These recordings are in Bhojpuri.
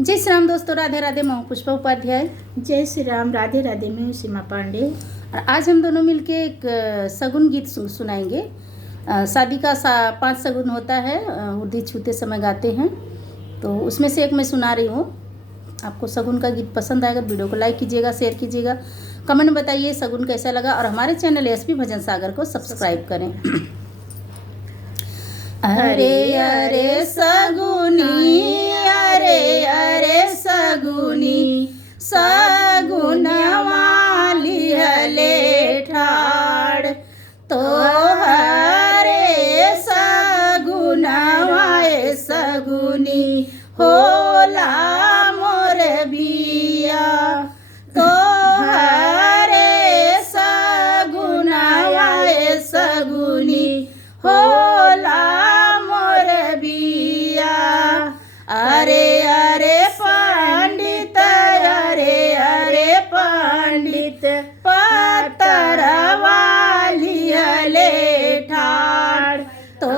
जय श्री राम दोस्तों, राधे राधे। मैं हूँ पुष्पा उपाध्याय। जय श्री राम, राधे राधे। मैं हूँ सीमा पांडे। और आज हम दोनों मिलके एक सगुन गीत सुनाएंगे। शादी का 5 सगुन होता है, उर्दी छूते समय गाते हैं, तो उसमें से एक मैं सुना रही हूँ। आपको सगुन का गीत पसंद आएगा, वीडियो को लाइक कीजिएगा, शेयर कीजिएगा, कमेंट में बताइए सगुन कैसा लगा, और हमारे चैनल एसपी भजन सागर को सब्सक्राइब करें। अरे अरे सगुनी, अरे अरे सगुनी, सगुन वाली हले ठाड़, तो हरे सगुन वाए सगुनी होला मोर बिया, तो हरे सगुन वाए सगुनी होला अरे अरे पंडित, अरे अरे पंडित, पतर वाली हले ठाड़, तो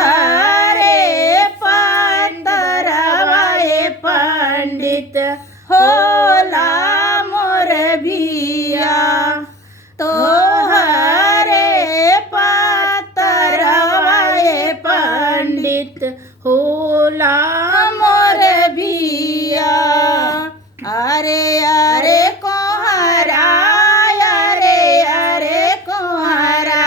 हरे पतर वाए पंडित होला मोर बिया, तो हरे पतर वाए पंडित होला मोर बिया। अरे अरे कोहरा, अरे अरे कोहरा,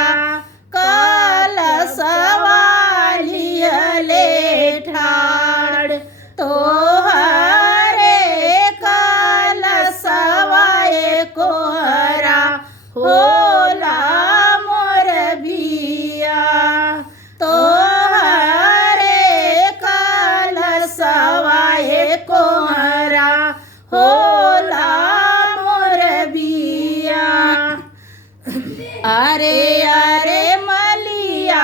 कलश वाली हले ठाड़, तो हरे कलश वाए कोहरा होला मोर बिया, तो कोहरा होला मोर बिया। अरे अरे मलिया,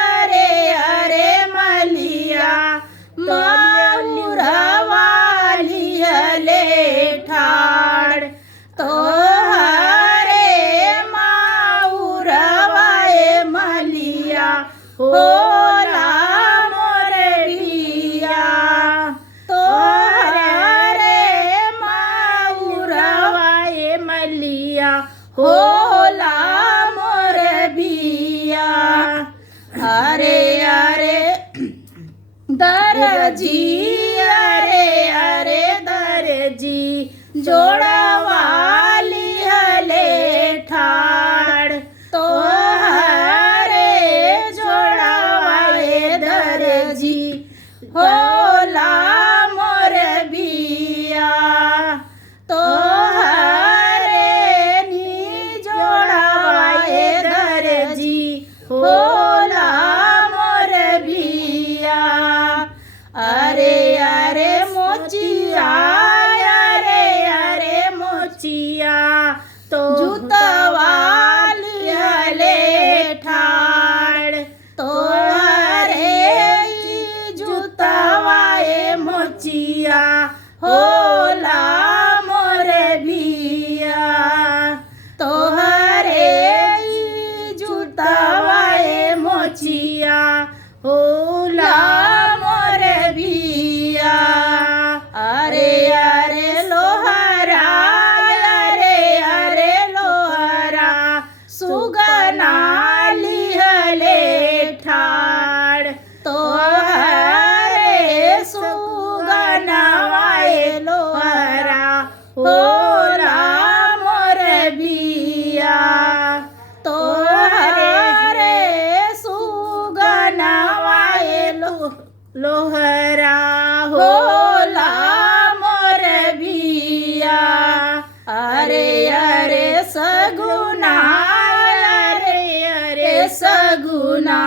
अरे अरे मलिया, मौर वाली हले ठाड़, तो हरे मौर वाए मलिया होला मोर बिया, तो हरे मौर वाए मलिया होला मोर बिया। अरे अरे दर्जी, अरे अरे दर्जी, जोड़ा वाली हले ठाड़, तो हरे जोड़ा वाए दर्जी होला मोर बिया, तो हरे नी जोड़ा वाए दर्जी होला मोर बिया। अरे अरे मोचिया, अरे अरे मोचिया, तो जूता वाली हले ठाड़, तो हरे जूता वाए मोचिया होला मोर बिया, तो हरे जूता वाए मोचिया होला मोर बिया। अरे अरे लोहरा, अरे अरे लोहरा, सुगना लिहले ठाड़, तो हरे सुगना वाए लोहरा होला मोर बिया, तो हरे सुगना वाए लोहरा होला मोर बिया। अरे अरे सगुना, अरे अरे सगुना,